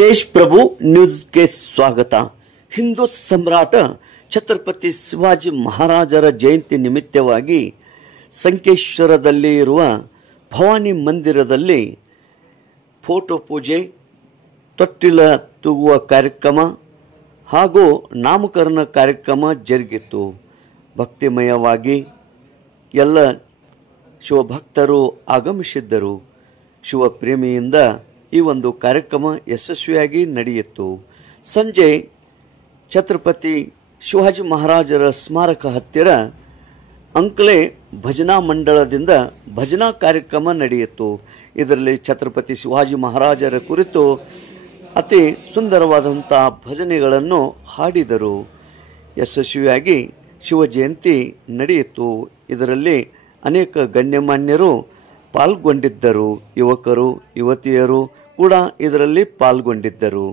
देश प्रभु न्यूज के स्वागत। ಹಿಂದೂ सम्राट ಛತ್ರಪತಿ ಶಿವಾಜಿ ಮಹಾರಾಜರ ಜಯಂತಿ ನಿಮಿತ್ತವಾಗಿ ಸಂಕೇಶ್ವರದಲ್ಲಿ ಇರುವ ಭವಾನಿ ಮಂದಿರದಲ್ಲಿ ಫೋಟೋ ಪೂಜೆ, ತೊಟ್ಟಿಲ ತೂಗುವ ಕಾರ್ಯಕ್ರಮ ಹಾಗೂ ನಾಮಕರಣ ಕಾರ್ಯಕ್ರಮ ಜರುಗಿತು। ಭಕ್ತಿಮಯವಾಗಿ ಎಲ್ಲ ಶಿವಭಕ್ತರು ಆಗಮಿಸಿದ್ದರು। ಶಿವಪ್ರೇಮಿಯಿಂದ ಈ ಒಂದು ಕಾರ್ಯಕ್ರಮ ಯಶಸ್ವಿಯಾಗಿ ನಡೆಯಿತು। ಸಂಜೆ ಛತ್ರಪತಿ ಶಿವಾಜಿ ಮಹಾರಾಜರ ಸ್ಮಾರಕ ಹತ್ತಿರ ಅಂಕಲೆ ಭಜನಾ ಮಂಡಳದಿಂದ ಭಜನಾ ಕಾರ್ಯಕ್ರಮ ನಡೆಯಿತು। ಇದರಲ್ಲಿ ಛತ್ರಪತಿ ಶಿವಾಜಿ ಮಹಾರಾಜರ ಕುರಿತು ಅತಿ ಸುಂದರವಾದಂಥ ಭಜನೆಗಳನ್ನು ಹಾಡಿದರು। ಯಶಸ್ವಿಯಾಗಿ ಶಿವ ಜಯಂತಿ ನಡೆಯಿತು। ಇದರಲ್ಲಿ ಅನೇಕ ಗಣ್ಯಮಾನ್ಯರು ಪಾಲ್ಗೊಂಡಿದ್ದರು। ಯುವಕರು ಯುವತಿಯರು ಕೂಡ ಇದರಲ್ಲಿ ಪಾಲ್ಗೊಂಡಿದ್ದರು।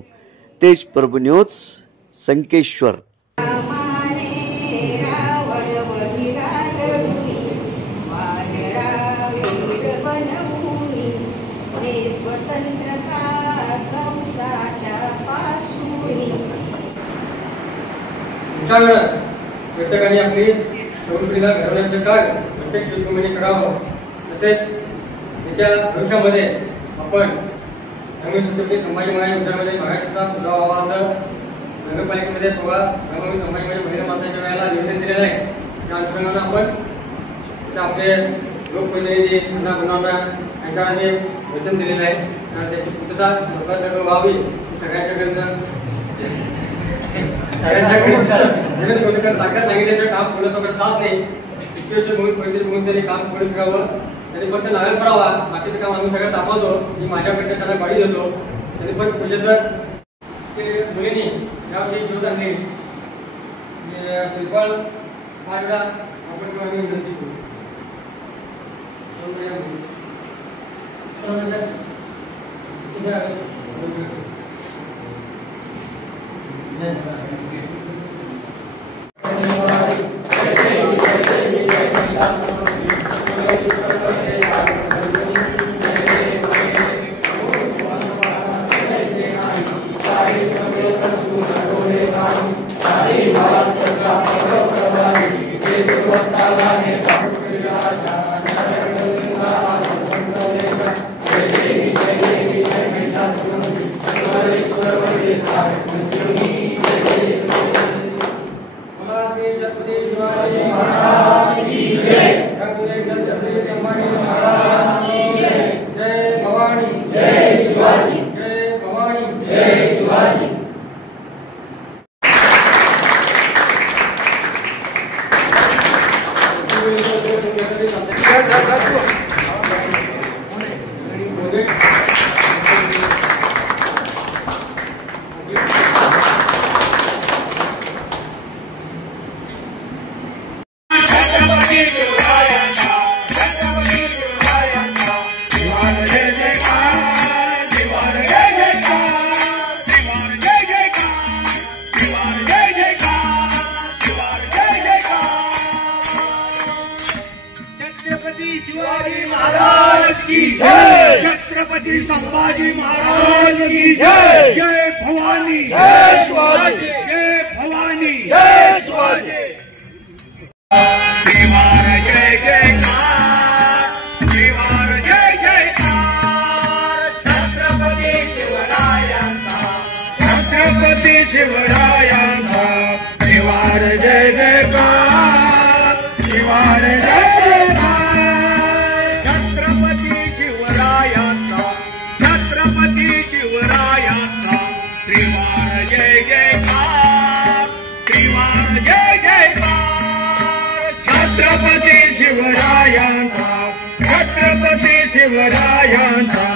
ತೇಜ್ ಪ್ರಭು ನ್ಯೂಸ್ ಸಂಕೇಶ್ವರ್। प्रत्येकाने आपली प्रवृत्तीला घडवण्याचं कार्य प्रत्येक शिवकुमारी करावं। तसेच येत्या भविष्यामध्ये आपण नवीन छत्रपती संभाजी महाराज उद्यानामध्ये महाराजांचा पुतळा व्हावा असं नगरपालिकेमध्ये तेव्हा नवीन संभाजी महाराज महिना मासाच्या वेळेला निवेदन दिलेलं आहे। त्या अनुषंगाने आपण आपले लोकप्रतिनिधी अण्णा गुणांना यांच्याकडे वचन दिलेलं आहे। त्याची पूर्तता लवकरात व्हावी सगळ्यांच्याकडनं सारखं सांगितल्याचं काम कोणाकडे जात नाही। सिच्युएशन बघून परिस्थिती बघून त्यांनी काम करून फिरावं, त्यांनी फक्त नारळ पडावा, बाकीचं काम आम्ही सगळं सांभाळतो। मी माझ्याकडे त्यांना गाडी देतो। त्यांनी पण पूजेचं मुलींनी याविषयी शोध आणली श्रीफळ पाठला आपण किंवा आम्ही विनंती करू। छत्रपति संभाजी महाराज की जय। जय भवानी, जय शिवाजी, जय भवानी, जय शिवाजी। त्रिवार जय जयकार, त्रिवार जय जयकार। छत्रपती शिवरायांचा, छत्रपती शिवरायांचा त्रिवार जय जयकार, त्रिवार जय शिवरायांचा त्रिवार जय जयकार, त्रिवार जय जयकार। छत्रपती शिवरायांचा, छत्रपती शिवरायांचा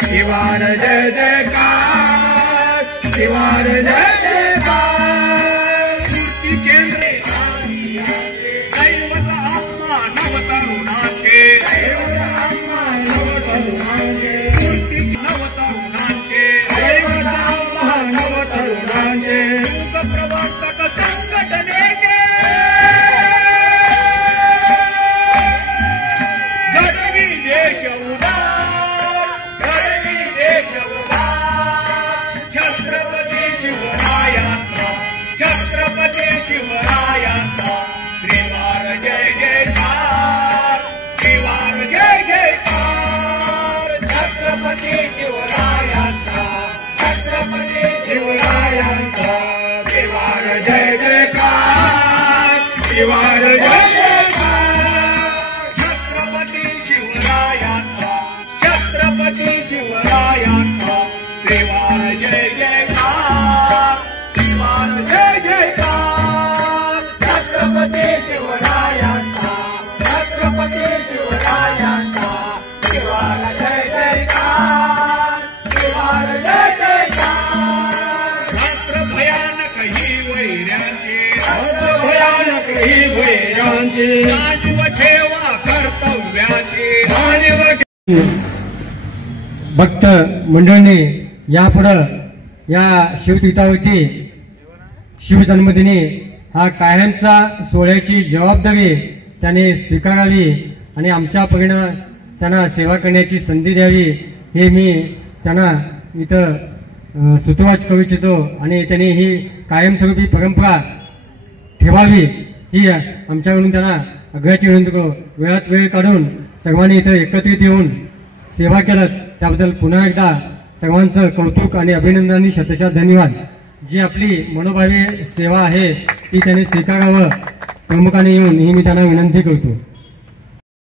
त्रिवार जय जयकार, त्रिवार जय जयकार। मूर्ती केंद्रे दैवत आत्मा नवतरुणाचे, दैवत आत्मा नवतरुणाचे, प्रवर्तक संघटनेचे घडवी देश उदार, घडवी देश उदार। जाणीव ठेवा कर्तव्याची जाणीव भक्त मंडळीने यापुढं या शिवतीर्थावरती शिवजन्मदिनी हा कायमचा सोहळ्याची जबाबदारी त्याने स्वीकारावी आणि आमच्या परीनं त्यांना सेवा करण्याची संधी द्यावी हे मी त्यांना इथं सुतोवाच करू इच्छितो आणि त्यांनी ही कायमस्वरूपी परंपरा ठेवावी ही आमच्याकडून त्यांना आग्रहाची विनंती करू. वेळात वेळ काढून सर्वांनी इथं एकत्रित येऊन सेवा केलं त्याबद्दल पुन्हा एकदा सर्वांचं कौतुक आणि अभिनंदन आणि शतशः धन्यवाद. जी आपली मनोभावी सेवा आहे ती त्यांनी स्वीकारावं प्रमुखाने येऊन ही मी त्यांना विनंती करतो.